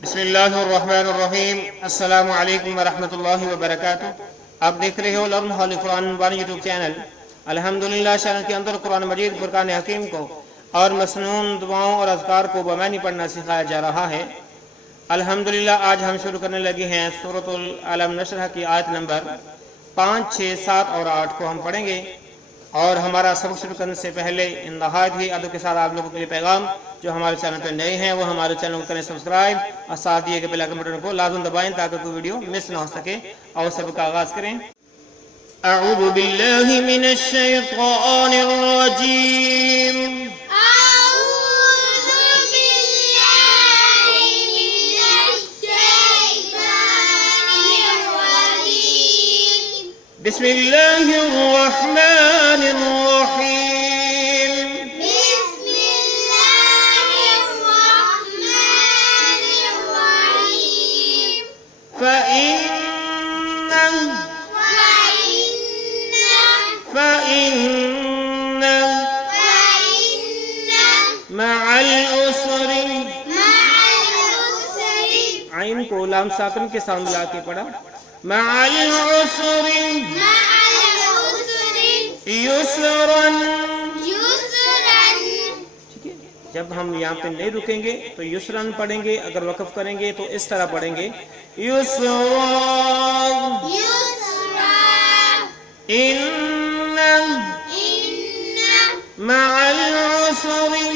बिस्मिल्लाहिर्रहमानिर्रहीम। अस्सलामु अलैकुम वरहमतुल्लाहि वबरकातुह। आप देख रहे हो लर्न हॉल कुरान वाली यूट्यूब चैनल। अल्हम्दुलिल्लाह चैनल के अंदर कुरान मजीद फुरकान हकीम को और मसनून दुआओं और अज़कार को बमानी पढ़ना सिखाया जा रहा है। अल्हम्दुलिल्लाह आज हम शुरू करने लगे हैं सूरतुल अलम नशरह की आयत नंबर 5, 6, 7 और 8 को हम पढ़ेंगे। और हमारा सबक शुरू करने से पहले इन नहायत ही अदब के साथ आप लोगों के लिए पैगाम, जो हमारे चैनल पर नए हैं वो हमारे चैनल को करें सब्सक्राइब और साथ दिए गए बेल आइकन बटन को लाजम दबाएं ताकि कोई वीडियो मिस ना हो सके। और सबक का आगाज करें। अऊज़ु बिल्लाहि मिनश शैतानिर रजीम। बिस्मिल्लाहिर रहमानिर रहीम। बिस्मिल्लाहिर रहमानिर रहीम। फ़इन्न मअल उसरि आइन को लाम साकिन के साथ मिला के पढ़ा। मअल उसरि युसरन। ठीक है, जब हम यहाँ पे नहीं रुकेंगे तो युसरन पढ़ेंगे, अगर वक़फ़ करेंगे तो इस तरह पढ़ेंगे युसरन। इन्न मअल उसरि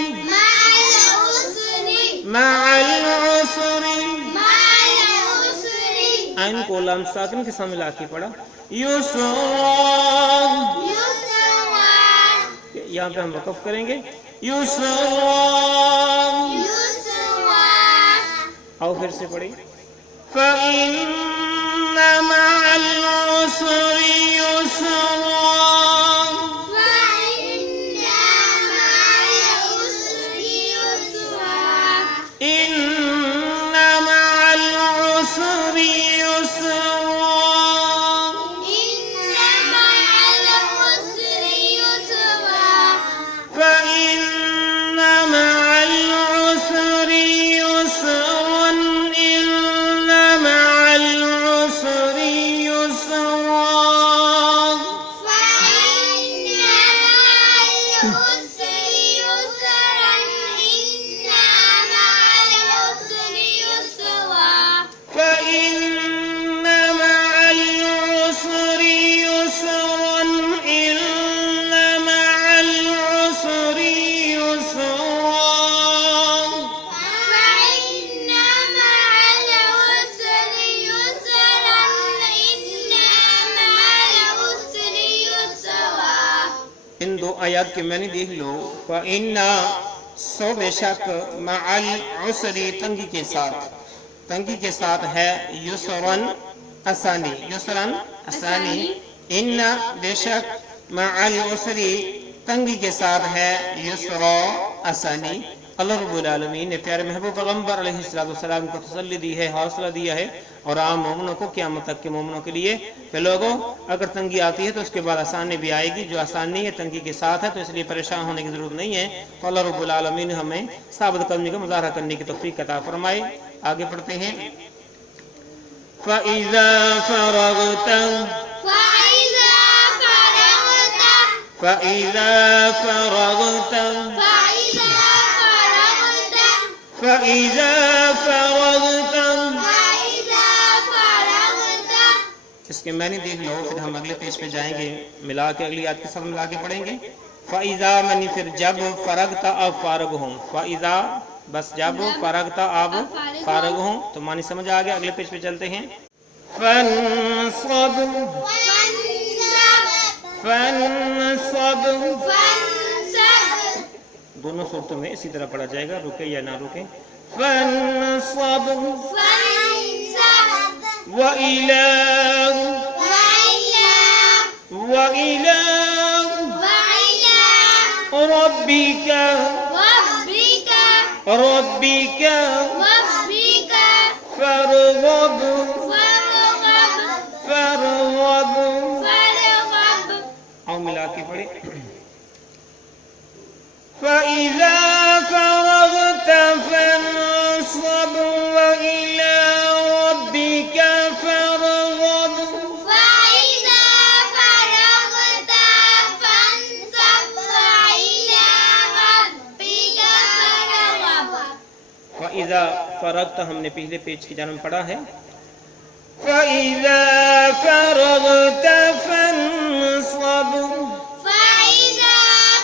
आइन को लाम साकिन के साथ मिला के पढ़ा युसरन। यहाँ पे हम वक़फ़ करेंगे युसरन। आओ फिर से पढ़े फ़इन्न मअल उसरि युसरन। इन्न मअल उसरि युसरन। फ़इन्न मअल उसरि युसरन। इन्न मअल उसरि युसरन। फ़इन्न मअल उसरि युसरन। इन्न मअल उसरि युसरन। इन दो आयत के मैंने देख लो। फ़इन्ना सो बेशक, मअल उसरि तंगी के साथ है, युसरन आसानी, युसरन आसानी। इन्ना बेशक, मअल उसरि तंगी के साथ है, युसरा आसानी। अल्लाह रब्बुल आलमीन ने प्यारे महबूब पैगंबर अलैहिस्सलाम को तसल्ली दी है, हौसला दिया है और आम मोमिनों को, क़यामत तक के मोमिनों के लिए कि लोगों अगर तंगी आती है तो उसके बाद आसानी भी आएगी। जो आसानी है तंगी के साथ है, तो इसलिए परेशान होने की जरूरत नहीं है। तो अल्लाह रब्बुल आलमीन हमें साबित करने का मुज़ाहरा करने की तौफीक अता फरमाए। आगे पढ़ते हैं फ़इज़ा फ़रग़त इसके मैंने देख लो। फिर हम अगले पेज पे जाएंगे, मिला के अगली आयत के साथ मिला के पढ़ेंगे। फ़इज़ा मनी फिर जब, फ़रग़त अब फ़ारिग़ हों। फ़इज़ा बस जब, फ़रग़त अब फ़ारिग़ हों। तो मानी समझ आ गया। अगले पेज पे चलते हैं। फन्सब दोनों सूरतों में इसी तरह पढ़ा जाएगा, रुके या ना रुके। फन्सब व इलाहु रब्बिका फरग़ब। आओ मिला के पढ़े। فإذا فرغت فانصب وإلى फ़इज़ा फ़रग़्त हमने पिछले पेज की जानब पढ़ा है। फ़इज़ा फ़रग़्त फ़न्सब, फ़इज़ा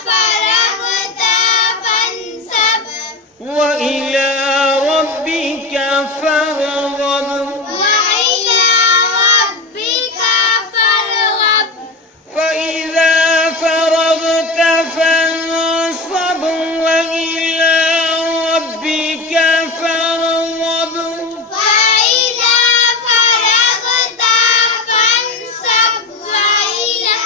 फ़रग़्त फ़न्सब, व इला रब्बिका फ़रग़ब, व इला रब्बिका फ़रग़ब। फ़इज़ा फ़रग़्त फ़न्सब, व इला रब्बिका फ़रग़ब। फ़इज़ा फ़रग़्त फ़न्सब, व इला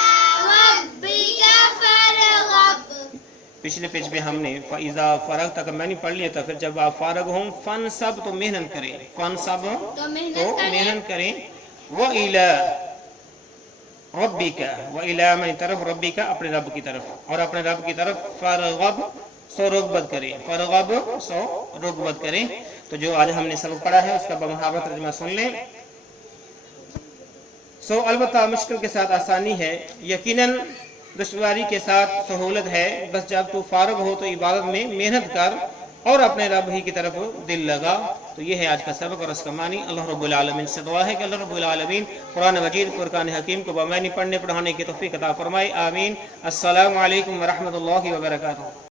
रब्बिका फ़रग़ब। पिछले पेज पे हमने फ़इज़ा फ़रग़्त तक मैंने पढ़ लिया था। फिर जब आप फारग हों फ़न्सब तो मेहनत करें, फ़न्सब तो तो मेहनत करें। व इला रब्बिका, व इला मेरी तरफ, रब्बिका अपने रब की तरफ, और अपने रब की तरफ फ़रग़ब सो रुग़बत करें, फ़रग़ब सो रुग़बत करें। तो जो आज हमने सबक पढ़ा है उसका बमुहावरा तर्जुमा सुन लें। सो अलबत्ता मुश्किल के साथ आसानी है, यकीनन दुश्वारी के साथ सहूलत है। बस जब तू फारग हो तो इबादत में मेहनत कर और अपने रब ही की तरफ दिल लगा। तो ये है आज का सबक और उसका मानी। अल्लाह रब्बुल आलमीन से दुआ है कि अल्लाह रब्बुल आलमीन कुरान मजीद फुरकान हकीम को बमानी पढ़ने पढ़ाने की तौफीक अता फरमाए। आमीन। अस्सलामु अलैकुम व रहमतुल्लाहि व बरकातुहू।